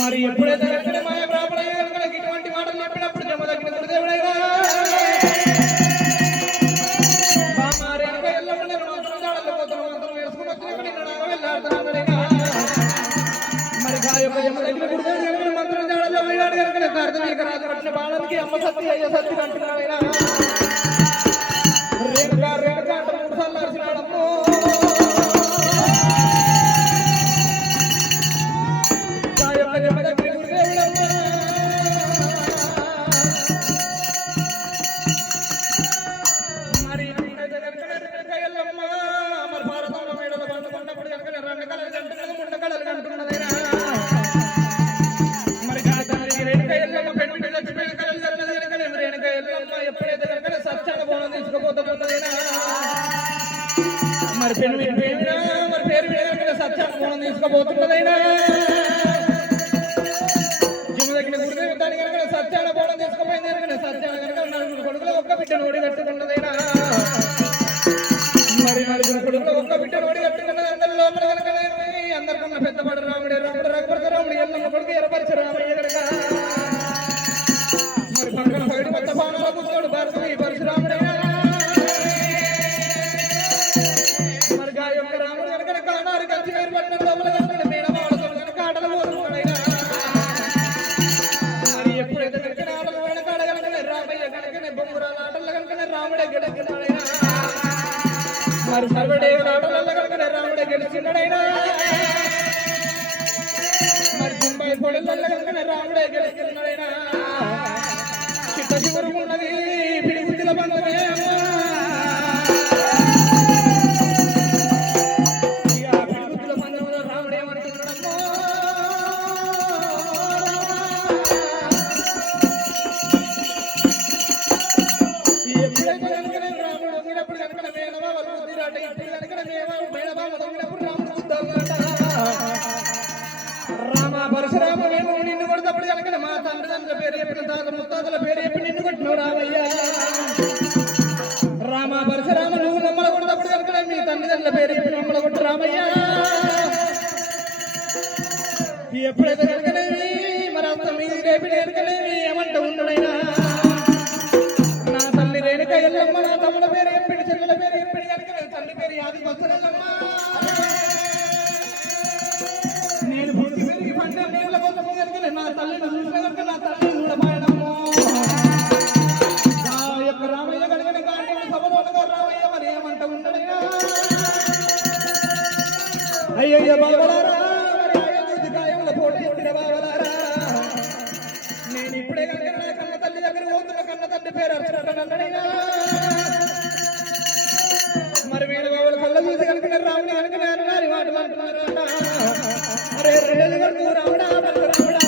మరి ఎప్పుడైతే మాయ బ్రాహ్మణులకు ఇటువంటి మాటలు చెప్పినప్పుడు జమ దగ్గర గురుదేవుడైనా మరి గాయొక్క జమ దగ్గర గురుదేవుడు మంత్రం జాడలో వెళ్ళాడు కనుక కార్తవీక రాజు పట్టిన బాణానికి అమ్మ సత్తి అయ్య సత్తి అంటున్నాడైనా రేణుకా అంటే 3 సార్లు అరిచినాడమ్మో గాయొక్క జమ దగ్గర గురుదేవుడమ్మా మరి మరి భారతంలో మేడలు పండుకున్నప్పుడు కనుక 2 కళలు కంటున్నది 3 కళలు కంటున్నదైనా మరి గాతానికి రేణుక ఎల్లమ్మ పెళ్లి చచ్చిపోయిన కళలు కన్నది కనుక రేణుక ఎల్లమ్మ ఎప్పుడైతే కనుక సత్యాన బోనం తీసుకుపోతున్నదైనా మరి పెళ్లి పేరునా మరి పేరు మీద కనుక సత్యాన బోనం తీసుకుపోతున్నదైనా జిమ్మదగిన గురుదేవి దాని కనుక సత్యాన బోనం తీసుకుపోయింది కనుక సత్యాన కనుక 4 కొడుకులు ఒక్క బిడ్డను ఓడి కట్టుకున్నదైనా మరి 4 కొడుకులు ఒక్క బిడ్డను ఓడి కట్టుకున్నది అందరి లోపల కనుక అందరికన్నా పెద్దవాడు రాముడే రాముడు రఘుపతి రాముడు ఎల్లమ్మ కొడుకు ఎరపరిచి రామయ్య కనుక మరి పక్కన పగడి పెద్ద బాణాల పుస్తోడు భారతీ పరశురాముడైనా మరి గాయొక్క రాముడు కనుక కానారు కలిసి వేరు పట్టిన లోపల కనుక మేడవాళ్ళతో కనుక ఆటలు పోతున్నాడైనా మరి ఎప్పుడైతే కనుక ఆటలు వెనకాడ కనుక రామయ్య కనుక బొమ్మరాల ఆటలు కనుక రాముడే గెలిచినాడైనా మరి సర్వదేవుల ఆటలలో కనుక రాముడే గెలిచినాడైనా మరి ముంబై పొడల కనుక రాముడే గెలిచినాడైనా చిట్ట చివరు ఉన్నది పిడిపిడిల బంధమే పిడిపిడిల బంధంలో రాముడేమంటున్నాడమ్మో ఎప్పుడైతే కనుక రాముడు వచ్చినప్పుడు కనుక మేనవా వాళ్ళు వద్దిరాట ఇప్పుడు కనుక మేనవా వదిలినప్పుడు రాముడు వద్దామాట రామ పరశురామ మేము నిన్ను కొడతప్పుడు కనుక మా తండ్రి పేరు చెప్పిన తాత ముత్తాతల పేరు చెప్పి నిన్ను కొట్టినావు రామయ్య రామ పరశురామ నువ్వు మమ్మల కొడతప్పుడు కనుక మీ తండ్రిదండ్రుల పేరు చెప్పి మమ్మల కొట్టు రామయ్య ఎప్పుడైతే కనుకనేవి మరి అంత మీది రేపి కనుకనేవి ఏమంట ఉన్నాడైనా నా తల్లి రేణుక ఎల్లమ్మ నా తమ్ముల పేరు చెప్పిడి చెల్లెల పేరు చెప్పిడి కనుక తల్లి పేరు యాది వస్తున్నమ్మా నేను పుట్టి పెరిగి పంటే నీళ్ళ కోసం కనుక నా తల్లిని చూసిన కనుక నా తల్లి చూడబాయనమ్మో ఆ యొక్క రామయ్య కనుక గాంధీ సభలో రామయ్య మరి ఏమంట ఉన్నాడైనా అయ్యయ్య బాబలారా పోటీ ఎత్తిన బాబలారా నేను ఇప్పుడే కనుక నా కన్న తల్లి దగ్గర పోతున్న కన్న తల్లి పేరు అర్చనైనా మరి వీడు బాబులు కళ్ళ చూసి కనుక రాముని కనుక నేను గారి మాటలు అంటున్నారు అరే రెండు కడుపు రాముడా రాముడా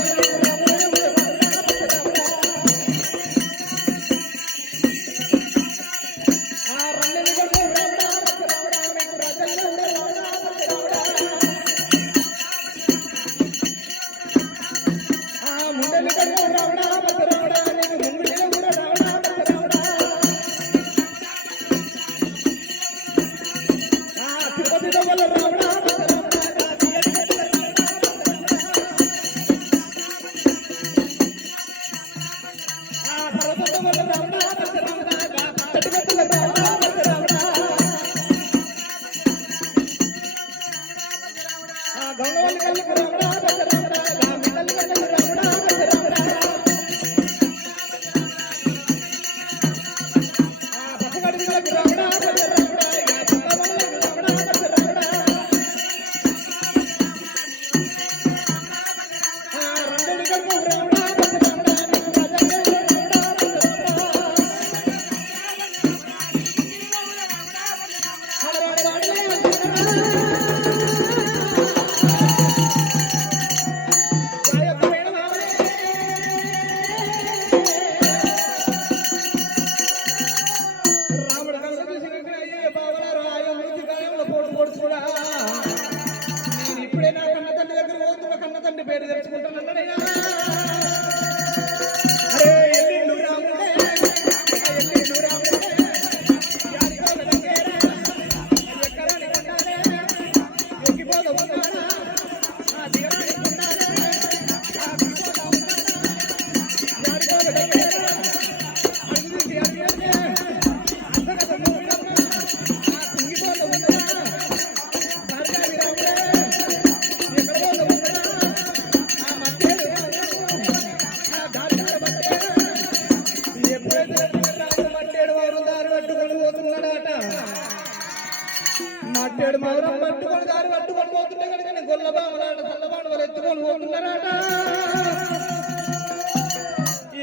మాట్లాడు మౌరం పట్టుకొని దారి పట్టుకొని పోతుంటే కనుక గొల్ల బామలాట చల్లబాడు వాళ్ళు ఎత్తుకొని పోతున్నారట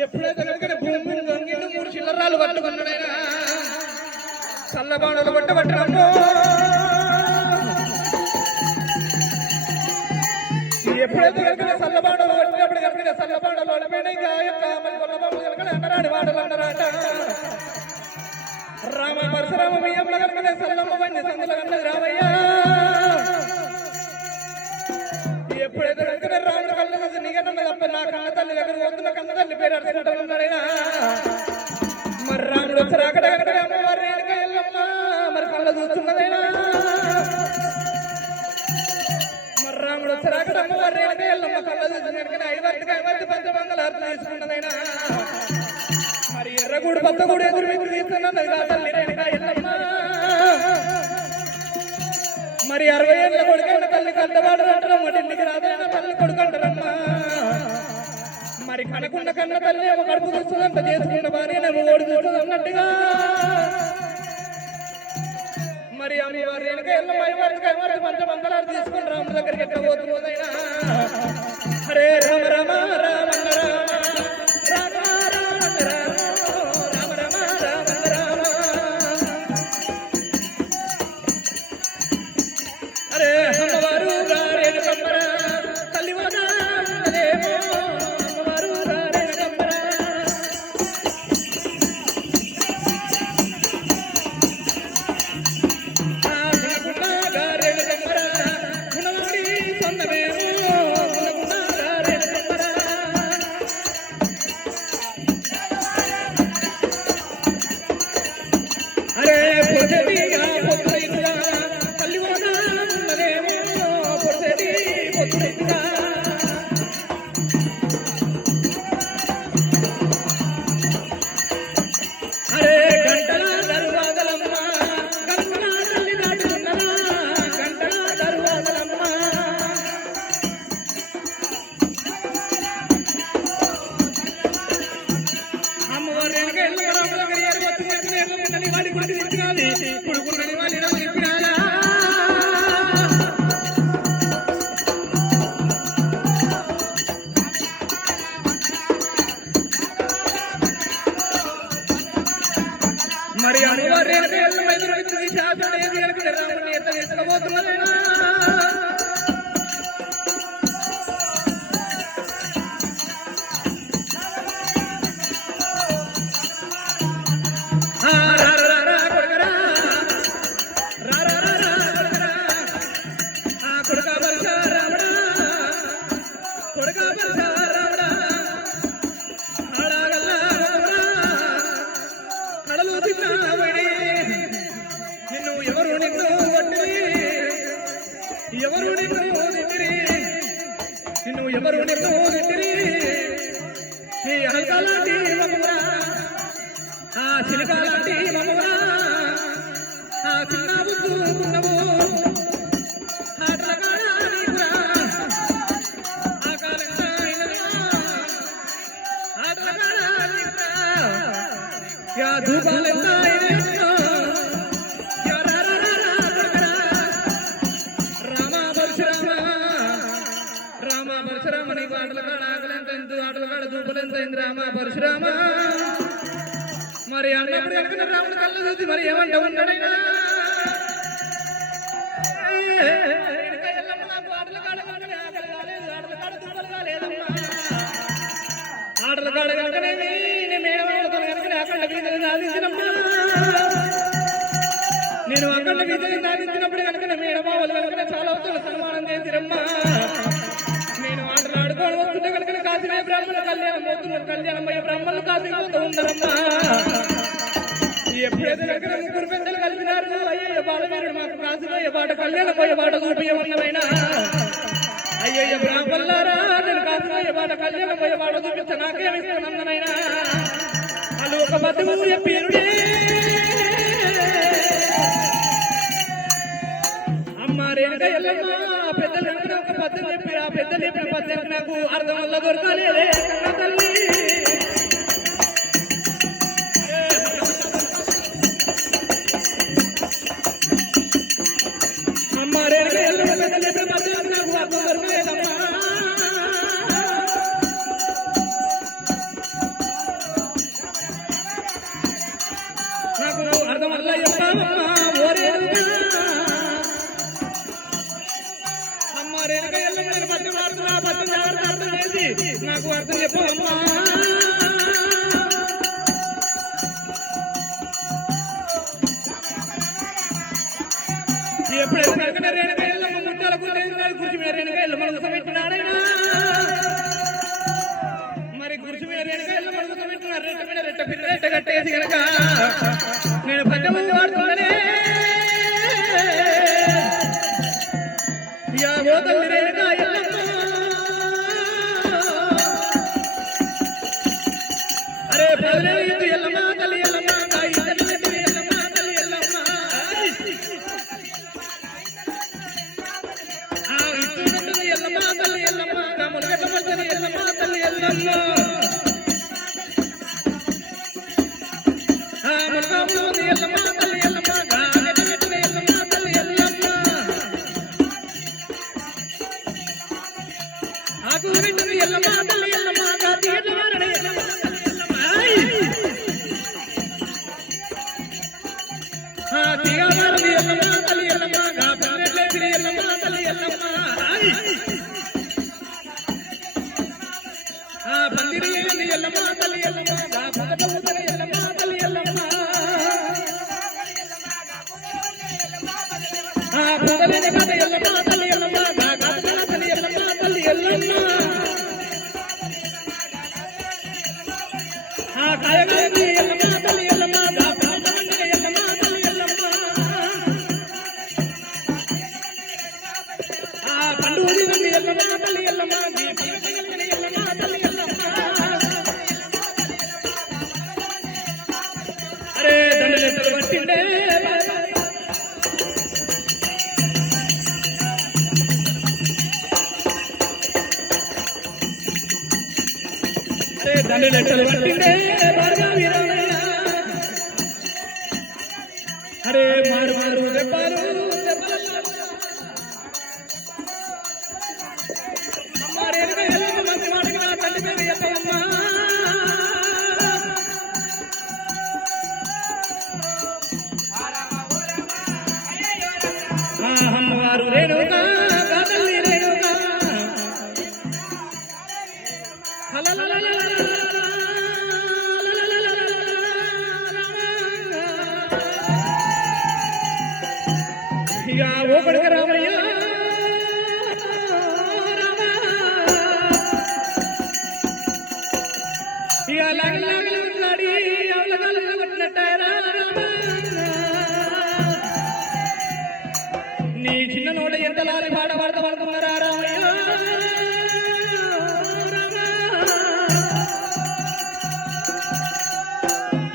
ఎప్పుడైతే కనుక భూమిని గంగిని 3 చిల్లరాలు పట్టుకున్నాడైనా చల్లబాడలు పట్టబట్టడమ్మో ఎప్పుడైతే కనుక చల్లబాడలు పట్టినప్పుడు చల్లబాడలు అడిపోయినాయి మరి గొల్ల బామలు కనుక అన్నరాడు వాడలు అన్నరాట రామ పరశురామ బియ్యంలో కనుక చల్లమ్మ బండి సందులో కన్నది రామయ్య ఎప్పుడైతే కనుక రాముడు కళ్ళ నీకన్నా తప్ప నా కన్న తల్లి దగ్గర వస్తున్న కన్న తల్లి పేరు అడుగుతున్నాడైనా మరి రాముడు వచ్చారు అక్కడ కనుక అమ్మవారి వెనక వెళ్ళమ్మ మరి కళ్ళ చూస్తున్నదైనా మరి రాముడు వచ్చారు అక్కడ అమ్మవారి వెనక వెళ్ళమ్మ కళ్ళ చూస్తుంది కనుక 5 పంచమంగళార్తులు తీసుకున్నదైనా మరి ఎర్రగూడు పచ్చగూడు ఎదురు మీకు తీస్తున్నది కా తల్లి వెనక వెళ్ళమ్మ మరి 60 ఏళ్ళ కొడుకైన తల్లి కంటవాడు అంటారమ్మ ఢిల్లీకి రాదైనా తల్లి కొడుకంటారమ్మా మరి కనకున్న కన్న తల్లి ఏమో కడుపు చూస్తుందంట చేసుకున్న భార్యనేమో ఓడి చూస్తుంది అన్నట్టుగా మరి అమ్మవారి వెనక వెళ్ళమ్మ మంచి మంగళారు తీసుకుని రాముడి దగ్గరికి ఎట్లా పోతుందైనా హరే రామ రామ రామ మరి అమ్మవారి రాముడిని ఎట్లా తీసుకుపోతున్నదైనా ఎవరు నీ అహంకాలాంటి మమ్మరా ఆ చిలకాలాంటి మమ్మరా ఆ చిన్న బుద్ధుకున్నవు పరశురామ మరి అన్నప్పుడు కనుక రాముడు కళ్ళు చూసి మరి ఏమంటా ఉన్నాడైనా ఆటల కాడ కనుకనేమి అక్కడ వీధిని సాధించినమ్మా నేను అక్కడ వీధిని సాధించినప్పుడు కనుక మేడమావలు కనుక చాలా సన్మానం చేసిరమ్మా నేను ఆటలు ఆడుకోవడం వస్తుంటే కనుక కాశీ బ్రాహ్మణ కళ్యాణం పోతున్నారు కళ్యాణం అయ్యే బ్రాహ్మణులు కాశీ పోతూ ఉన్నారమ్మా ఎప్పుడైతే కనుక ముగ్గురు పెద్దలు కలిపినారు అయ్యయ్య బాలవీరుడు మాకు కాశీలో ఏ పాట కళ్యాణం పోయే పాట చూపించమన్నమైనా అయ్యయ్య బ్రాహ్మణులారా నేను కాశీలో ఏ పాట కళ్యాణం పోయే పాట చూపిస్తే నాకేమిస్తానన్ననైనా వాళ్ళు ఒక బతుకు చెప్పిరుడే అమ్మ రేణుక ఎల్లమ్మ పెద్దలు ఒక పద్యం చెప్పి ఆ పెద్దలు చెప్పిన పద్యం నాకు అర్థం వల్ల దొరకలేదే కన్న తల్లి మళ్ళా చెప్పావమ్మా ఓరేనుగా అమ్మ రేణుక ఎల్లమ్మ నేను పద్యం వాడుతున్నా పద్యం జాగ్రత్త అర్థం చేసి నాకు అర్థం చెప్పవమ్మా ఎప్పుడైతే కనుక రేణుక ఎల్లమ్మ ముట్టాలకు కుర్చీ మీద రేణుక ఎల్లమ్మ పెట్టినాడైనా మరి కుర్చీ మీద రేణుక ఎల్లమ్మ పెట్టినారు రెట్ట మీద రెట్ట కట్టేసి కనుక నేను పద్యం మంది వాడుతున్నానే ఓ తల్లి రేణుక ఎల్లమ్మ అరే పదలే ఎల్లమ్మ తల్లి ఎల్లమ్మ అరే మారు మారు దెబ్బలు మంచి మాటకి నా తల్లి పేరు చెప్పమ్మా అమ్మవారు రేణుకా తల్లి రేణుకా ఇక ఓ కొడుకు రామయ్య ఇక లాగలాడి అవలగాలలో కొట్టినట్టారా నీ చిన్న నోట ఎంత లాలి పాట పాడతా పడుతున్నారా రామయ్య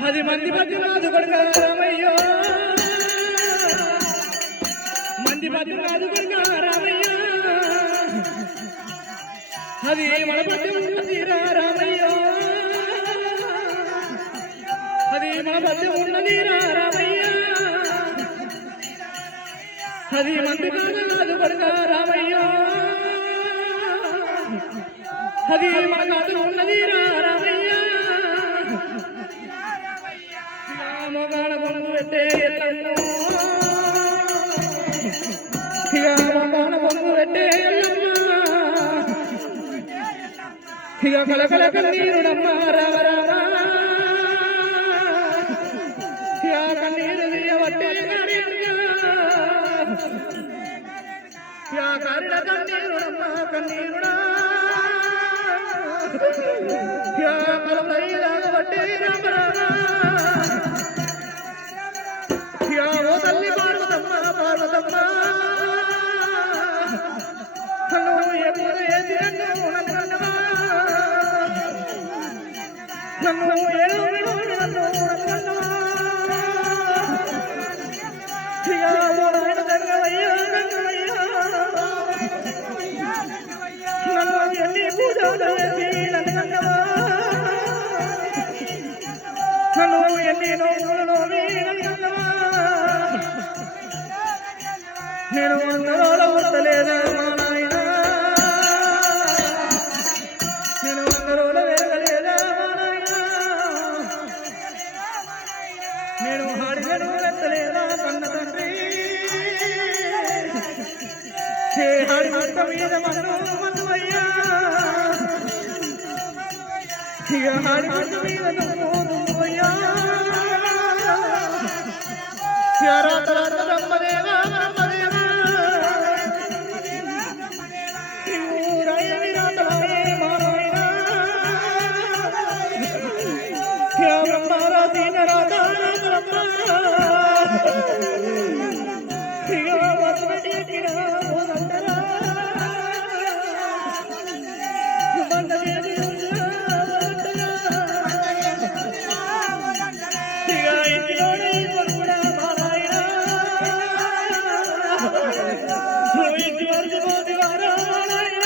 అది మంది పద్యం కాదు కొడుక రామయ్యో మంది పద్యం కాదు కొడుక రామయ్య అది మన పద్యం ఉన్నదిరా రామయ్యో అది మన పద్యం ఉన్నదిరా రామయ్య అది మంది కాదు కొడుక రామయ్యో అది మన కాదు ఉన్నదిరా రామయ్య మొగాడ బొంగు పెట్టే ఎల్లమ్మ ఇక మొగాడ బొంగు పెట్టే ఎల్లమ్మ ఇక కలకల కన్నీరుడమ్మ రామ రామ ఇక కన్నీరు తీయబట్టే ఇక కారిడ కన్నీరుడమ్మ కన్నీరుడా ఇక కలవైలాగబట్టే రామ రామ ఓ తల్లి పార్వతమ్మ పార్వతమ్మ నువ్వు ఎప్పుడు ఏది నన్ను ఏదో నన్ను గంగవయ్యా గంగవయ్యా నన్ను ఎన్ని పూజలు నన్ను గంగవా నన్ను ఎన్ని నోములు నేను వందరోల ఉండలేదా మా నాయన నేను వందరోల వెరగలేదా మా నాయన నేను హాడిగను వెత్తలే భర్త మీద మనువయ్యా ఇక ఆడి భర్త మీద నువ్వయ్యా బ్రహ్మదేవా బ్రహ్మదేవా ఊరాయని రాతరాయే మారాయణ బ్రహ్మరాధీన రాధా బ్రహ్మ ఇక వర్మటికిన బండరా బండవేది ఇక ఇంటిలోనే కొడుకుడా మారాయణ ఇంటి వరకు పోతే వారాయణ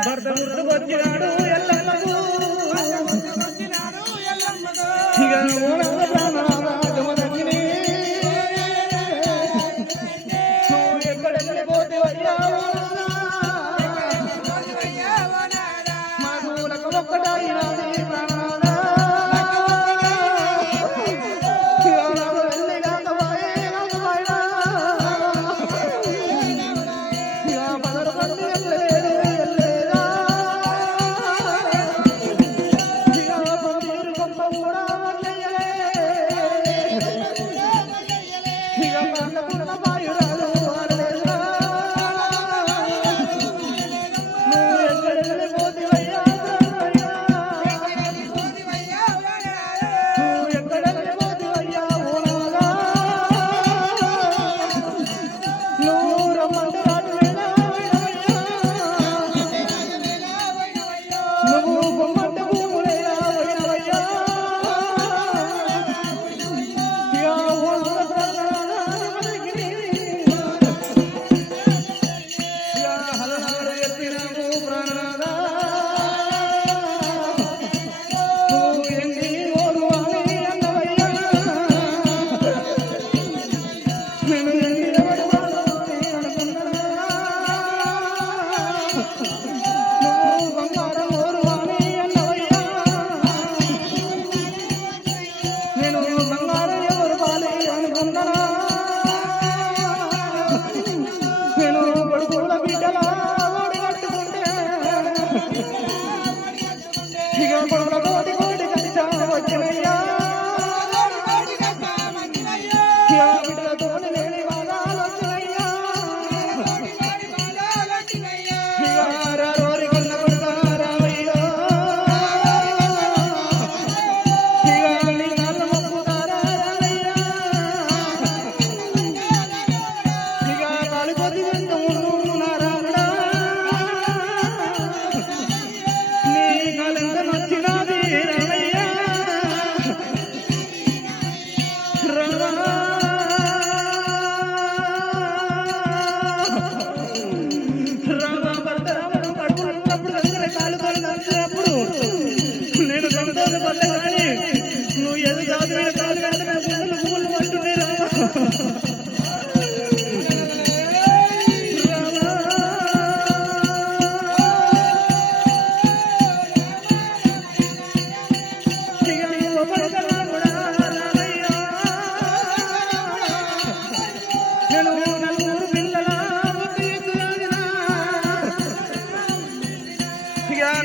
భర్త గుర్తుకొచ్చినాడు ఎల్లమ్మకు ఇక ఎక్కడెక్కడ పోతే అయ్యా మాకు ఒక్కటైనది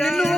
నిన్ను